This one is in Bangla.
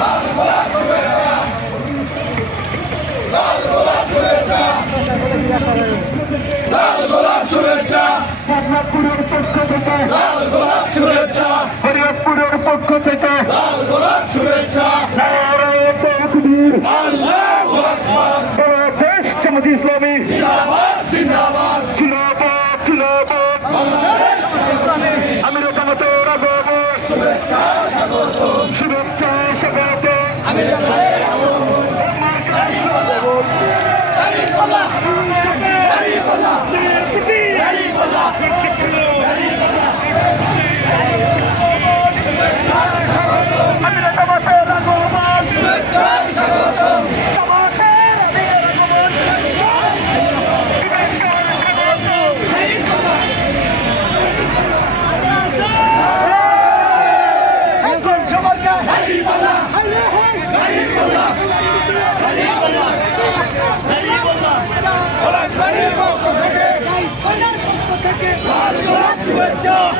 লাল শুভেচ্ছা শুভেচ্ছা শুভেচ্ছা স্বাগত আমি লাল গোলাপ